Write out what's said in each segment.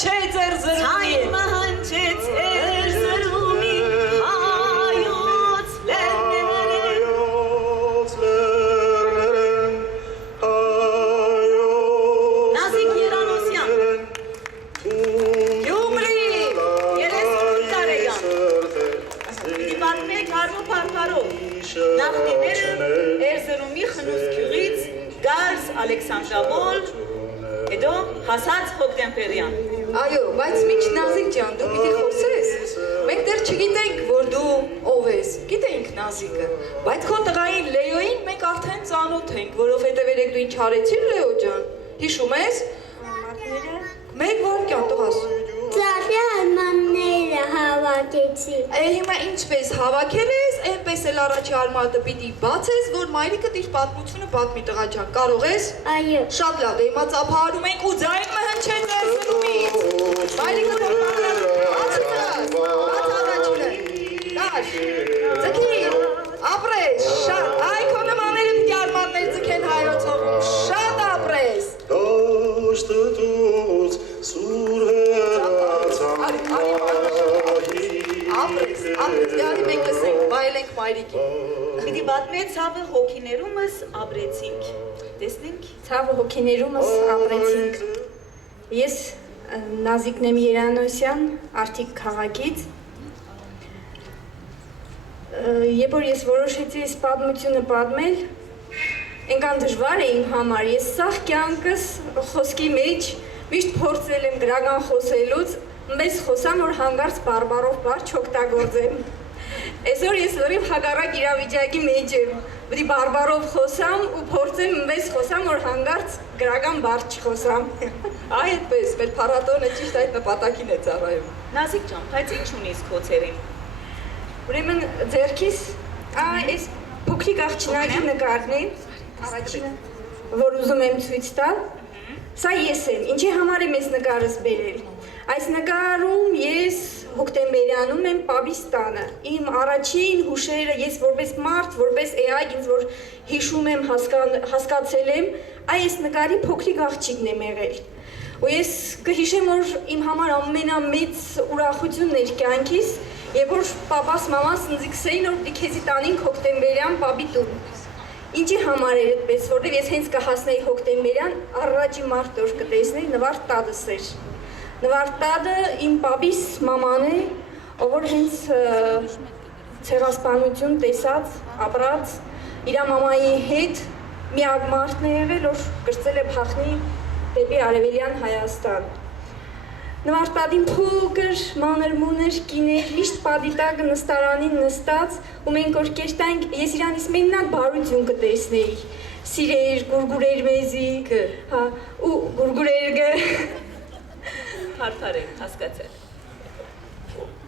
մհնչեց Էրզրումի մհնչեց Էրզրումի հայոց լեռներեն Նազիկ Երանոսյան Գյումրի 38 տարեկան Պիտի պատմեք Արմո Փարփարով Նախնիները Էրզրումի խնուսքյուղից Գարս Ալեքսանդրավոլ Հետո հասած հոկտեմպերյան Այո, բայց մինչ Նազիկ ջան, դու պիտի խոսես Մենք դեռ չգիտենք, որ դու ով ես Գիտենք Նազիկը Բայց քո տղային Լեոյին մենք արդեն ծանոթ ենք Որովհետև երեք դու ինչ արեցիր Լեո ջան Հիշում ես Մեկ վարկյան տղաս Ծառի արմանները հավաքեցի Հիմա ինչպես հավաքել ես, այնպես էլ առաջի արմատը պիտի բացես, որ մայրիկդ իր պատմությունը պատմի տղա ջան, կարող ես? Այո Շատ լավ, հիմա ծափահարում ենք ու ձայն մհնչեց Էրզրումից Մայրիկը բաց ձգի, ապրես, շատ, այ քո նմանները պիտի արմատներ ձգեն հայոց հողում, շատ ապրես Դաշտը դուց սուր հեռացան Ապրես, յարի մենք լսենք, բայել ենք մայրիկին Պիտի պատմե ցավը հոգիներումս ապրեցինք Տեսնենք Ցավը հոգիներումս ապրեցինք Ես Նազիկնեմ Երանոսյան, Արթիկ քաղաքից Երբ որ ես որոշեցի այս պատմությունը պատմել Ենքան դժվար է իմ համար, ես սաղ կյանքս խոսքի մեջ միշտ փորձել եմ գրական խոսելուց մեզ խոսամ, որ հանգարց բարբարով բար չօգտագործեմ Այսօր ես լրիվ հակառակ իրավիճակի մեջ եմ Պիտի բարբարով խոսամ ու փորձեմ մեզ խոսամ, որ հանգարց գրական բար չխոսամ Այ այդպես, մեր փառատոնը ճիշտ այդ նպատակին է ծառայում Նազիկ ջան, բայց ինչ ունիս քո ցերին Ուրեմն ձեռքիս այս փոքրիկ աղջնակի նկարն է Առաջինը, որ ուզում եմ ցույց տալ Սա ես եմ, ինչի համար եմ այս նկարս բերել Այս նկարում ես հոկտեմբերյանում եմ պապիս տանը Իմ առաջին հուշերը ես որպես մարդ, որպես էակ ինձ որ հիշում եմ, հասկացել եմ Այս նկարի փոքրիկ աղջիկն եմ եղել Ու ես կհիշեմ, որ իմ համար ամենամեծ ուրախությունն էր կյանքիս Երբ որ պապաս մամաս ինձ կսեին, որ պիտի քեզի տանենք հոկտեմբերյան պապի տուն Ինչի համար էր այդպես, որտեղ ես հենց կհասնեի հոկտեմբերյան, առաջի մարդ օր կտեսնեի Նվարդ տադս էր Նվարդ տադը իմ պապիս մաման է, ով որ հենց ցեղասպանություն տեսած, ապրած, իր մամայի հետ միակ մարդն է եղել, որ կրծել է փախնի դեպի Արևելյան Հայաստան Նվարդ տադին փոքր, մանր-մունր կիներ, միշտ պատի տակը նստարանին նստած ու մենք որ կերտանք, ես իրանից մենակ բարություն կտեսնեի Սիրեր, գուրգուրեր մեզի, ու գուրգուրեր Հարթար եմ, հասկացել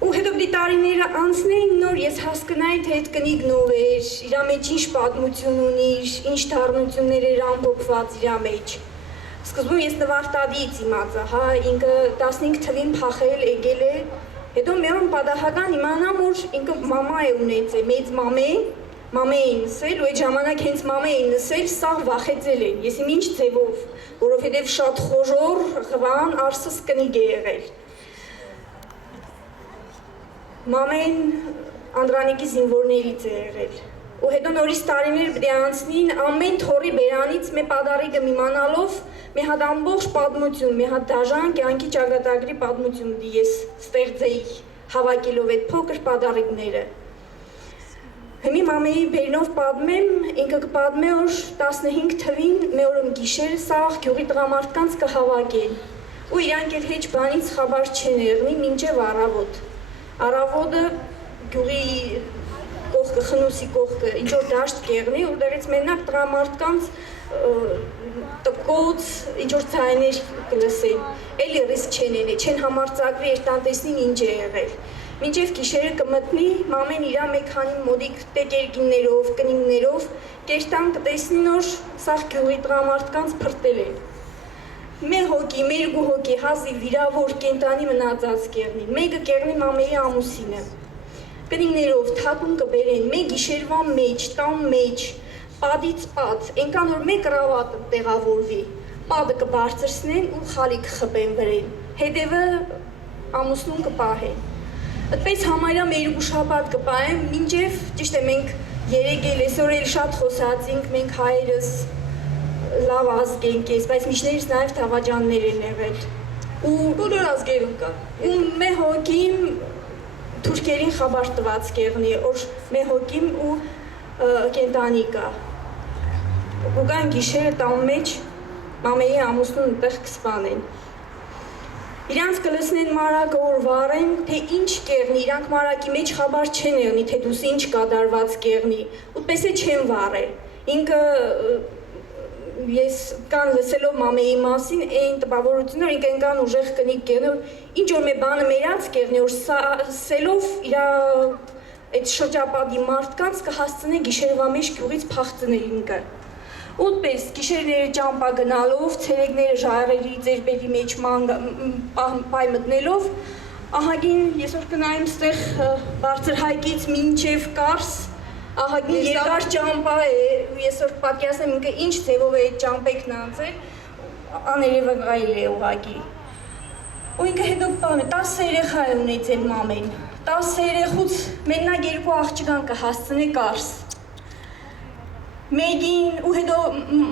Ու հետո պիտի տարիները անցնեին նոր ես հասկնայի, թե այդ կնիկն ով էր, իրա մեջ ինչ պատմություն ունի, ինչ դառնություններ էր ամփոփված իրա մեջ Սկզբում ես նվարտադից իմացա, ինքը 15 թվին փախել եկել է, հետո մի օր պատահական իմանամ, որ ինքը մամա է ունեցել, մեծ մամա էին նսել, ու այդ ժամանակ հենց մամա էին նսել, սաղ վախեցել են, ես իմ ինչ ձևով, որովհետև շատ խոժոր, խվան, արսս կնիկ է եղել։ Մամեն Անդրանիկի զինվորներից է եղել, ու հետո նորից տարիներ պիտի անցնին, ամեն թորի բերանից մի պադարիկը իմանալով մի հատ ամբողջ պատմություն, մի հատ դաժան կյանքի ճակատագրի պատմություն ես ստեղծեի հավաքելով այդ փոքր պադարիկները։ Հիմի մամեի բերնով պատմեմ, ինքը կպատմե, որ 15 թվին մի օրը գիշեր սաղ գյուղի տղամարդկանց կհավաքեն, ու իրանք էլ հեչ բանից խաբար չեն եղնի մինչև առավոտ։ Առավոտը գյուղի կողքը, խնուսի կողքը, ինչ-որ դաշտ կեղնի, որտեղից մենակ տղամարդկանց տկոց, ինչ-որ ձայներ կլսեն, էլի ռիսկ չեն ենի, չեն համարձակվի երտանտեսնին ինչ է եղել։ Մինչև գիշերը կմտնի, մամեն իրա մեկ քանի մոդիկ տեկերգիններով, կնիններով, կերտան կտեսնի նոր սաղ գյուղի տղամարդկանց փրտել են։ Մեր հոգի, մեր գու հոգի, հազի վիրավոր կենտանի մնացած կեղնի, մեկը կեղնի մամեի ամուսինը։ Կնիններով թակուն կբերեն, մեկ գիշերվա մեջ, տան մեջ, պատից պատ, ենքան որ մեկ ռավատը տեղավորվի, պատը կբարձրսնեն ու խալի կխպեն վրեն, հետևը ամուսնուն կպահեն։ Այդպես համարյա մեր ուշապատ կպահեն, մինչև ճիշտ է մենք երեկ էլ այսօր էլ շատ խոսացինք, մենք հայերս լավ ազգ ենք ես, բայց միջներից նաև թավաջաններ են եղել։ Ու բոլոր ազգերում կա։ Ու մե հոգիմ թուրքերին խաբար տված կեղնի, որ մե հոգիմ ու կենտանի կա։ Ու կան գիշերը տան մեջ մամեի ամուսնուն այնտեղ կսպանեն։ Իրանց կլսնեն մարակը որ վառեն, թե ինչ կեղնի, իրանք մարակի մեջ խաբար չեն եղնի, թե դուս ինչ կատարված կեղնի, ուտպես է չեն վառել։ Ինքը ես կան լսելով մամեի մասին, այն տպավորությունը, որ ինքը կան ուժեղ կնիկ կեղնի, ինչ որ մե բանը մերած կեղնի, որ սելով իրա այդ շրջապատի մարդկանց կհասցնե գիշերվա մեջ գյուղից փախցնել ինքը։ Ուտպես գիշերները ճամպա գնալով, ցերեկները ժայռերի ձերբերի մեջ պայ մտնելով, ահագին ես որ գնայեմ ստեղ բարձր հայկից մինչև Կարս, ահագին երկար ճամպա է, ես որ պատկերացնեմ ինքը ինչ ձևով է այդ ճամպեքն անցել, աներևակայել է ուղղակի։ Ու ինքը հետո բանը 10 երեխա է ունեցել մամեն, 10 երեխուց մենակ 2 աղջկան կհասցնի Կարս։ Մեկին ու հետո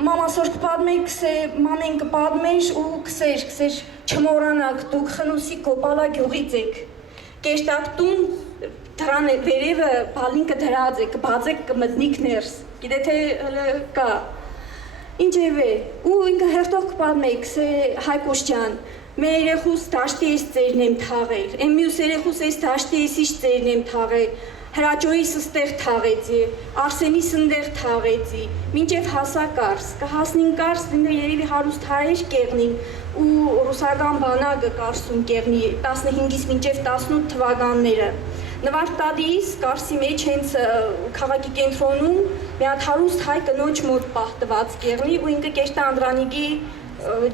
մամասոր կպատմեի, մամեն կպատմեի ու կսեր, չմորանաք, դուք խնուսի կոպալա գյուղից եք, կեշտակ տուն դրան վերևը բալինքը դրած է, կբացեք կմտնիք ներս, գիտե թե հլը կա, ինչ է, ու ինքը հերթով կպատմեի, Հայկուշ ջան, մեր երեխուս դաշտի ես ծերն եմ թաղել, եմ մյուս երեխուս ես դաշտի ես իշ ծերն եմ թաղել, Հրաճոյիս ստեղ թաղեցի, Արսենիս ընդեղ թաղեցի, մինչև հասա Կարս, կհասնին Կարս, դինը երևի հարուստ հայեր կեղնին ու ռուսական բանակը Կարսում կեղնի 15-ից մինչև 18 թվականները։ Նվարտադիս Կարսի մեջ հենց քաղաքի կենտրոնում մի հատ հարուստ հայ կնոջ մոտ պահտված կեղնի ու ինքը կեշտա Անդրանիկի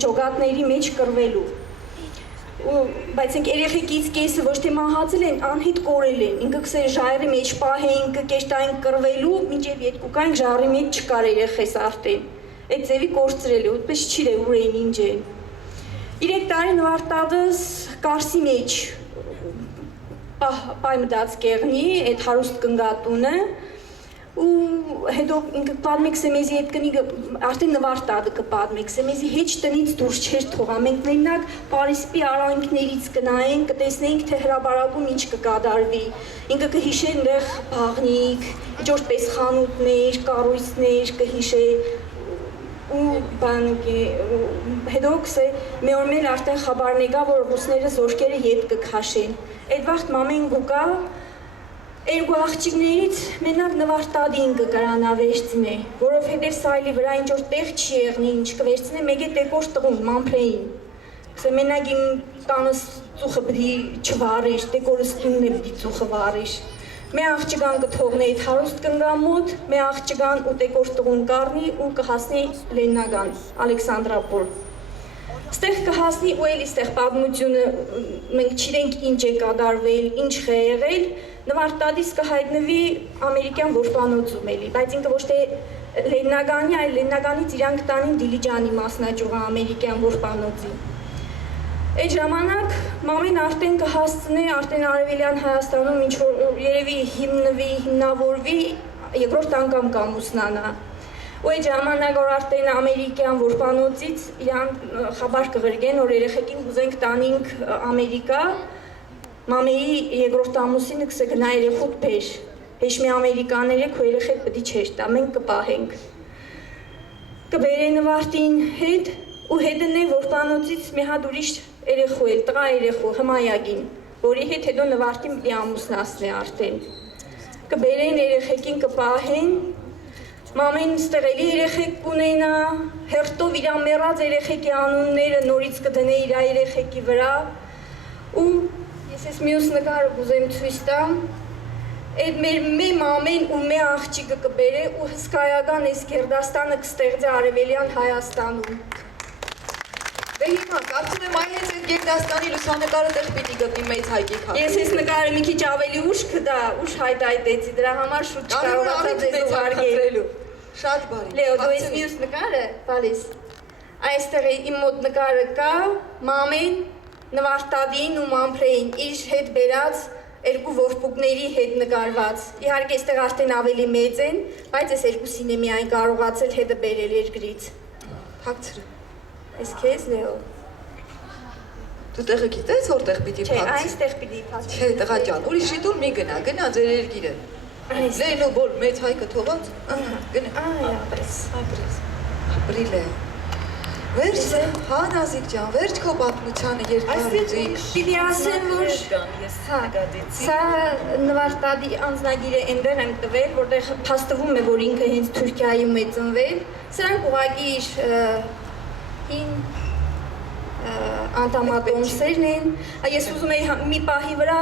ջոգատների մեջ կրվելու։ Բայց ինք երեխեքից կեսը ոչ թե մահացել են, անհիտ կորել են, ինքը կսեր ժայռի մեջ պահեին, կեշտային կրվելու, մինչև ետկուկային ժայռի մեջ չկար երեխես արդեն, այդ ձևի կորցրել է, ուտպես չի է ուր էին ինչ են։ 3 տարի նվարտադս Կարսի մեջ պայմդած կեղնի, այդ հարուստ կնգատունը, ու հետո ինքը պատմեք սեմեզի հետ կնիգը արդեն նվարտադը կպատմեք, սեմեզի հեչ տնից դուրս չէր թողա, մենք մենակ Պարիսպի արանքներից կնայենք, կտեսնենք, թե հրաբարակում ինչ կկատարվի, ինքը կհիշե նեղ բաղնիկ, ինչ որպես խանութներ, կառույցներ կհիշե, ու բանուկի, հետո կսե մեորմել արդեն խաբարնեգա, որ ռուսները զորքերը ետ կքաշեն, այդ վաղտ մամեն գուկա, Երկու աղջիկներից մենակ նվարտադին կկրանա վերցնե, որովհետև սայլի վրա ինչ որ տեղ չի եղնի, ինչ կվերցնե մեկ է տեկոշ տղուն, մամպրեին։ Կսե մենակ իմ տանս ծուխը պդի չվարիշ, տեկորս տունն է պդի ծուխը վարիշ։ Մե աղջկան կթողնե իտ հարուստ կնգան մոտ, մե աղջկան ու տեկոշ տղուն կարնի ու կհասնի Լեննագան, Ալեքսանդրապոլ։ Ստեղ կհասնի ու էլի ստեղ պատմությունը մենք չիրենք ինչ է կատարվել, ինչ է եղել, նվարտադիս կհայտնվի ամերիկյան որբանոցում էլի, բայց ինքը ոչ թե Լեննագանի, այլ Լեննագանից իրանք տանին Դիլիջանի մասնաճյուղը ամերիկյան որբանոցի։ Այդ ժամանակ մամեն արդեն կհասցնե արդեն Արևելյան Հայաստանում ինչ որ երևի հիմնավորվի երկրորդ անգամ կամուսնանա։ Ու այդ ժամանակ որ արդեն ամերիկյան որբանոցից իրան խաբար կղրգեն, որ երեխեքին ուզենք տանինք Ամերիկա, մամեի երկրորդ ամուսինը կսե գնա երեխուտ պեշ, հեշ մի ամերիկաները քո երեխեք պդի չեր տա, մենք կպահենք։ Կբերե նվարտին հետ ու հետն է որբանոցից մի հատ ուրիշ երեխու էլ, տղա երեխու, հմայագին, որի հետ հետո նվարտին պդի ամուսնասն է արդեն։ Կբերեն երեխեքին կպահեն, մամեն ստեղելի երեխեք կունենա, հերթով իրա մեռած երեխեքի անունները նորից կդնե իրա երեխեքի վրա ու ես ես մյուս նկարը կուզեմ ցույց տամ, այդ մեր մամեն ու մեր աղջիկը կբերե ու հսկայական այս Գերդաստանը կստեղծի Արևելյան Հայաստանում։ Դե հիմա կարծում եմ այ հենց այդ Գերդաստանի լուսանկարը տեղ պիտի գտնի մեծ հայկի քարտը։ Ես այս նկարը մի քիչ ավելի ուշ կդա, ուշ հայտայտեցի, դրա համար շուտ չկարողացա ձեզ ուղարկել։ Շատ բարի։ Լեո, դու այս մյուս նկարը տալիս։ Այստեղ իմ մոտ նկարը կա, մամեն Նվարտադին ու Մամփրեին իր հետ բերած երկու որպուկների հետ նկարված։ Իհարկե, այստեղ արդեն ավելի մեծ են, բայց այս երկուսին է միայն կարողացել հետը բերել երկրից։ Փակցրը։ Այս քեզ Լեո։ Դու տեղը գիտես որտեղ պիտի Չէ, փակցի։ այնտեղ պիտի փակցի։ Չէ, տղա ջան, ուրիշի դուր մի գնա, գնա ձեր երկիրը։ Այս։ Լենո բոլ մեծ հայկը թողած, գնա։ Այ, Ապրես։ Ապրիլ է։ Վերջ, հա Նազիկ ջան, վերջ քո պատմությանը երկարուծի։ Պիտի ասեմ, որ Ես հա, նկատեցի։ սա նվարտադի անձնագիրը այնտեղ եմ տվել, որտեղ փաստվում է, որ ինքը հենց Թուրքիայում է ծնվել։ Սրանք ուղղակի իր հին անդամատոմսերն են։ Ես ուզում եի մի պահի վրա